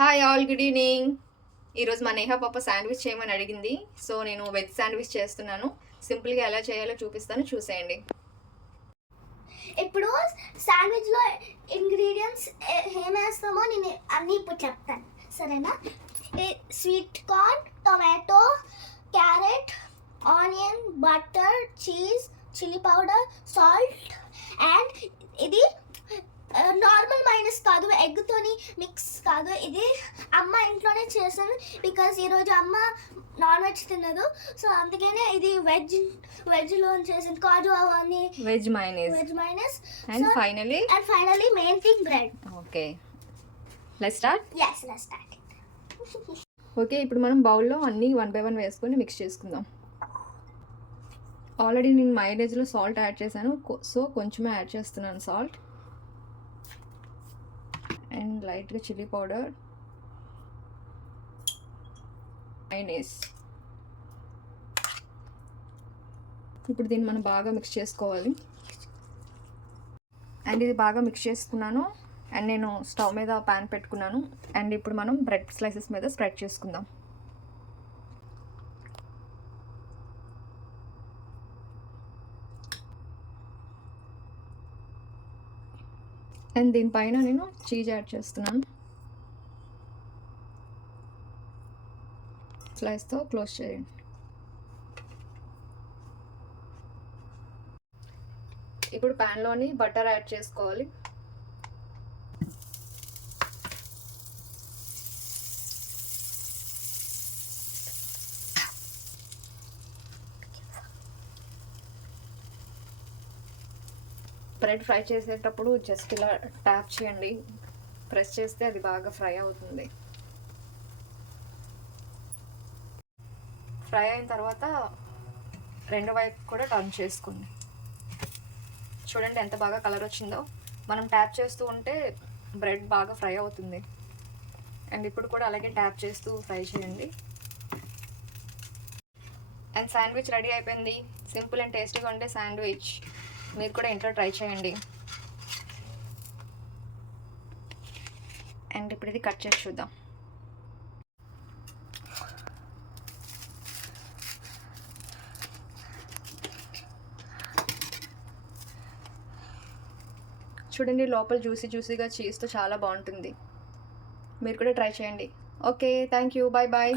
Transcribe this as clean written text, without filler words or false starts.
Hi all, good evening. ఈరోజు మా నేహా పాప శాండ్విచ్ చేయమని అడిగింది. సో నేను వెజ్ శాండ్విచ్ చేస్తున్నాను. సింపుల్గా ఎలా చేయాలో చూపిస్తాను, చూసేయండి. ఇప్పుడు శాండ్విచ్లో ఇంగ్రీడియంట్స్ ఏమేస్తామో నేను అన్నీ ఇప్పుడు చెప్తాను, సరేనా? Sweet corn, tomato, carrot, onion, butter, cheese, chilli powder, salt. And ఇది నార్మల్ మైనస్ కాదు, ఎగ్తోని మిక్స్ కాదు. ఇది అమ్మ ఇంట్లోనే చేశాను బికాజ్ ఈరోజు అమ్మ నాన్ వెజ్ తినదు. సో అందుకనే ఇది వెజ్లో చేసింది. కాజు అవన్నీ veg minus and finally main thing bread. Okay, let's start. yes let's start okay, ఇప్పుడు మనం బౌల్లో అన్నీ 1 by 1 వేసుకొని మిక్స్ చేసుకుందాం. ఆల్రెడీ నేను మైనేజ్లో సాల్ట్ యాడ్ చేశాను, సో కొంచెమే యాడ్ చేస్తున్నాను సాల్ట్. అండ్ లైట్గా చిల్లీ పౌడర్, మైనేస్. ఇప్పుడు దీన్ని మనం బాగా మిక్స్ చేసుకోవాలి. అండ్ ఇది బాగా మిక్స్ చేసుకున్నాను. అండ్ నేను స్టవ్ మీద ప్యాన్ పెట్టుకున్నాను. అండ్ ఇప్పుడు మనం బ్రెడ్ స్లైసెస్ మీద స్ప్రెడ్ చేసుకుందాం. అండ్ దీనిపైన నేను చీజ్ యాడ్ చేస్తున్నాను. స్లైస్తో క్లోజ్ చేయండి. ఇప్పుడు ప్యాన్లోని బటర్ యాడ్ చేసుకోవాలి. బ్రెడ్ ఫ్రై చేసేటప్పుడు జస్ట్ ఇలా ట్యాప్ చేయండి, ప్రెస్ చేస్తే అది బాగా ఫ్రై అవుతుంది. ఫ్రై అయిన తర్వాత రెండు వైపు కూడా టర్న్ చేసుకోండి. చూడండి ఎంత బాగా కలర్ వచ్చిందో. మనం ట్యాప్ చేస్తూ ఉంటే బ్రెడ్ బాగా ఫ్రై అవుతుంది. అండ్ ఇప్పుడు కూడా అలాగే ట్యాప్ చేస్తూ ఫ్రై చేయండి. అండ్ శాండ్విచ్ రెడీ అయిపోయింది. సింపుల్ అండ్ టేస్టీగా ఉండే శాండ్విచ్ మీరు కూడా ఇంట్లో ట్రై చేయండి. అండ్ ఇప్పుడు ఇది కట్ చేసి చూద్దాం. చూడండి, లోపల జ్యూసీగా చీజ్తో చాలా బాగుంటుంది. మీరు కూడా ట్రై చేయండి. Okay, thank you, bye bye.